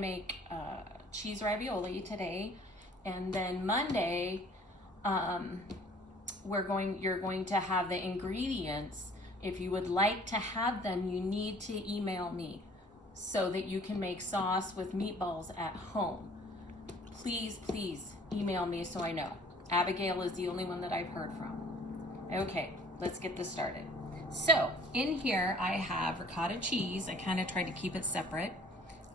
to make cheese ravioli today, and then Monday you're going to have the ingredients. If you would like to have them, you need to email me so that you can make sauce with meatballs at home. Please email me so I know. Abigail is the only one that I've heard from. Okay, let's get this started. So in here I have ricotta cheese. I kind of tried to keep it separate.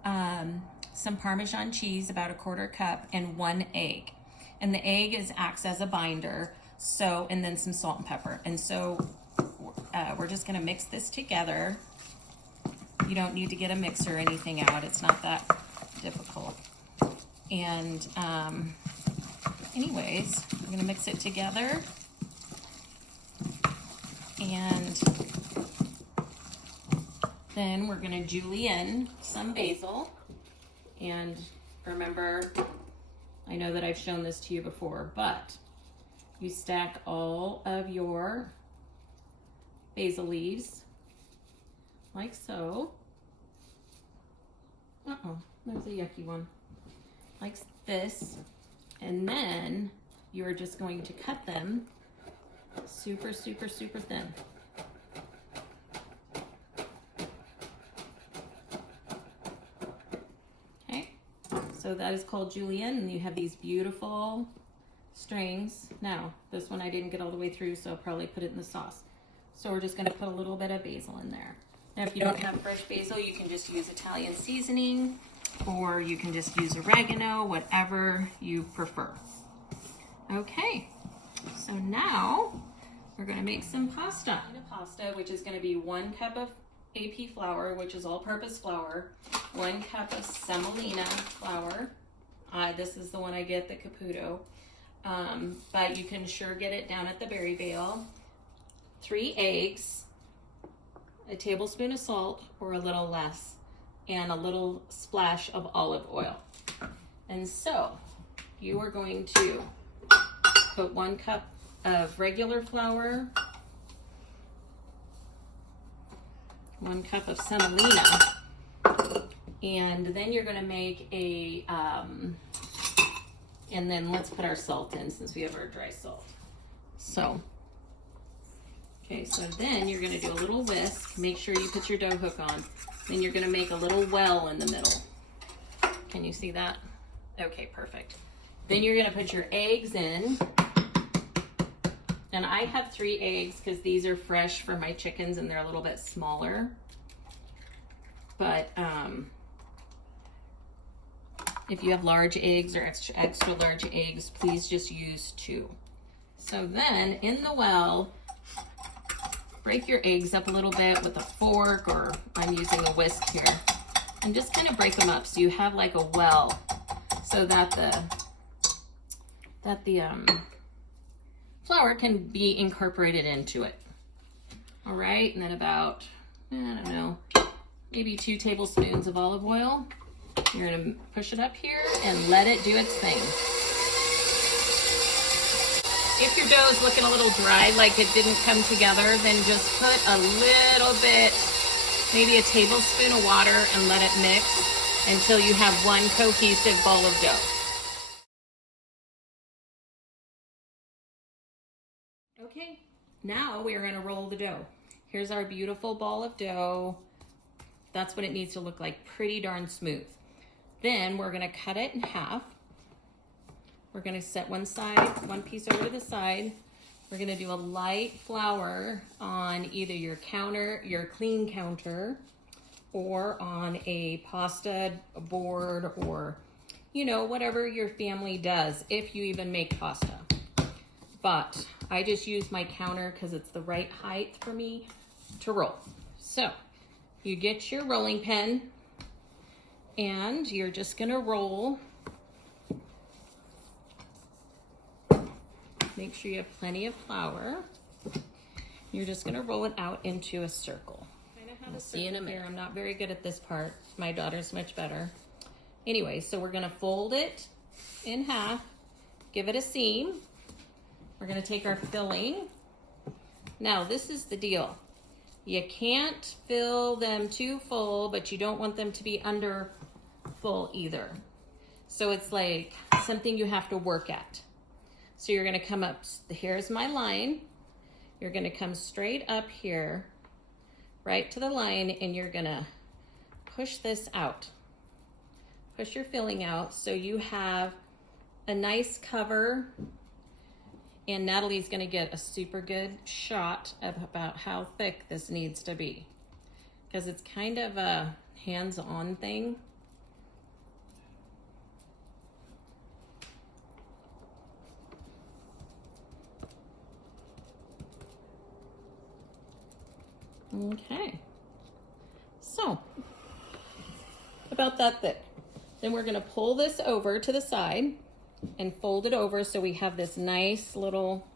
Some Parmesan cheese, about 1/4 cup, and 1 egg. And the egg acts as a binder. So, and then some salt and pepper. And so we're just gonna mix this together. You don't need to get a mixer or anything out. It's not that difficult. And anyways, we're gonna mix it together. And then we're gonna julienne some basil. And remember, I know that I've shown this to you before, but you stack all of your basil leaves like so. There's a yucky one. Like this. And then you're just going to cut them super thin. Okay, so that is called julienne, and you have these beautiful strings. Now, this one I didn't get all the way through, so I'll probably put it in the sauce. So we're just gonna put a little bit of basil in there. Now, if you don't have fresh basil, you can just use Italian seasoning, or you can just use oregano, whatever you prefer. Okay, so now we're gonna make some pasta. Pasta, which is gonna be 1 cup of AP flour, which is all-purpose flour, 1 cup of semolina flour. This is the one I get, the Caputo. But you can sure get it down at the Berry Vale. 3 eggs, a tablespoon of salt or a little less, and a little splash of olive oil. And so you are going to put 1 cup of regular flour, 1 cup of semolina, and then you're going to make a and then let's put our salt in since we have our dry salt. So, okay, so then you're gonna do a little whisk. Make sure you put your dough hook on. Then you're gonna make a little well in the middle. Can you see that? Okay, perfect. Then you're gonna put your eggs in. And I have 3 eggs because these are fresh for my chickens and they're a little bit smaller. But, if you have large eggs or extra large eggs, please just use 2. So then in the well, break your eggs up a little bit with a fork, or I'm using a whisk here, and just kind of break them up so you have like a well, so that the flour can be incorporated into it. All right, and then about, I don't know, maybe 2 tablespoons of olive oil. You're gonna push it up here and let it do its thing. If your dough is looking a little dry, like it didn't come together, then just put a little bit, maybe a tablespoon of water, and let it mix until you have one cohesive ball of dough. Okay, now we are gonna roll the dough. Here's our beautiful ball of dough. That's what it needs to look like, pretty darn smooth. Then we're gonna cut it in half. We're gonna set one piece over to the side. We're gonna do a light flour on either your counter, your clean counter, or on a pasta board, or, you know, whatever your family does, if you even make pasta. But I just use my counter because it's the right height for me to roll. So you get your rolling pin and you're just gonna roll. Make sure you have plenty of flour. You're just gonna roll it out into a circle. We'll see in a minute. I'm not very good at this part. My daughter's much better. Anyway, so we're gonna fold it in half, give it a seam. We're gonna take our filling. Now, this is the deal. You can't fill them too full, but you don't want them to be under full either. So it's like something you have to work at. So you're gonna come up, here's my line. You're gonna come straight up here, right to the line, and you're gonna push this out. Push your filling out so you have a nice cover, and Natalie's gonna get a super good shot of about how thick this needs to be, because it's kind of a hands-on thing. Okay, so about that thick. Then we're gonna pull this over to the side and fold it over so we have this nice little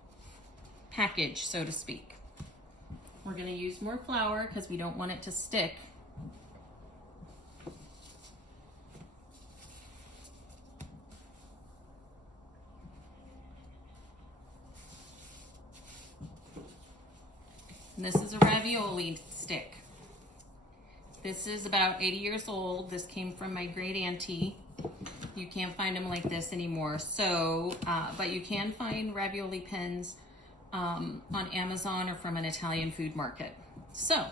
package, so to speak. We're gonna use more flour because we don't want it to stick. And this is a ravioli stick. This is about 80 years old. This came from my great auntie. You can't find them like this anymore. So, but you can find ravioli pins on Amazon or from an Italian food market. So,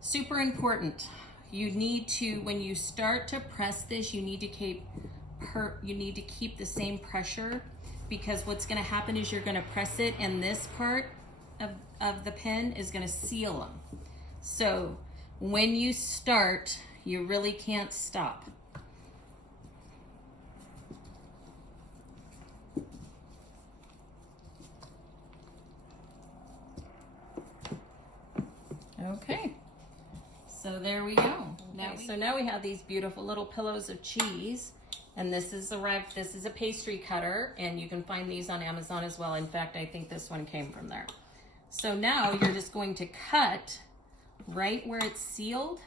super important. You need to, when you start to press this, you need to keep the same pressure, because what's going to happen is you're going to press it, and this part of the pin is going to seal them. So when you start, you really can't stop. Okay, so there we go. Now we have these beautiful little pillows of cheese, and this is a pastry cutter, and you can find these on Amazon as well. In fact, I think this one came from there. So now you're just going to cut right where it's sealed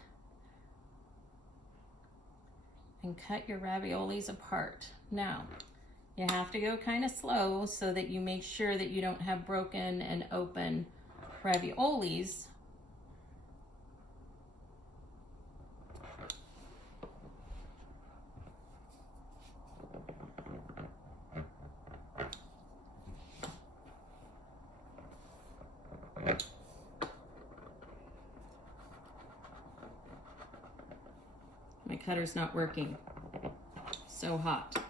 and cut your raviolis apart. Now, you have to go kind of slow so that you make sure that you don't have broken and open raviolis. My cutter's not working. So hot.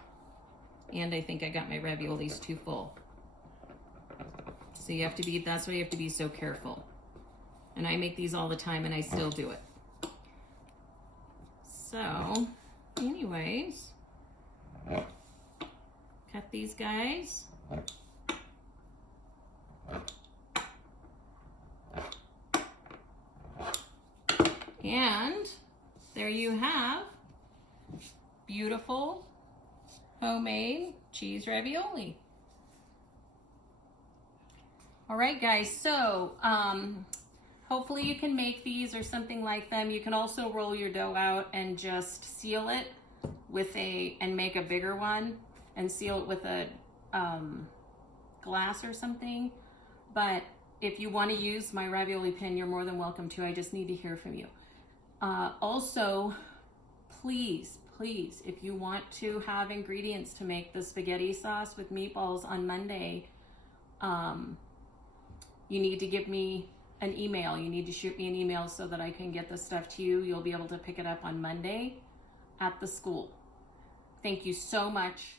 And I think I got my raviolis too full. So you have to be, that's why you have to be so careful. And I make these all the time and I still do it. So, anyways, cut these guys. And there you have beautiful homemade cheese ravioli. All right, guys, so hopefully you can make these or something like them. You can also roll your dough out and just seal it with and make a bigger one and seal it with a glass or something. But if you want to use my ravioli pin, you're more than welcome to. I just need to hear from you. Also, please, if you want to have ingredients to make the spaghetti sauce with meatballs on Monday, you need to give me an email. You need to shoot me an email so that I can get the stuff to you. You'll be able to pick it up on Monday at the school. Thank you so much.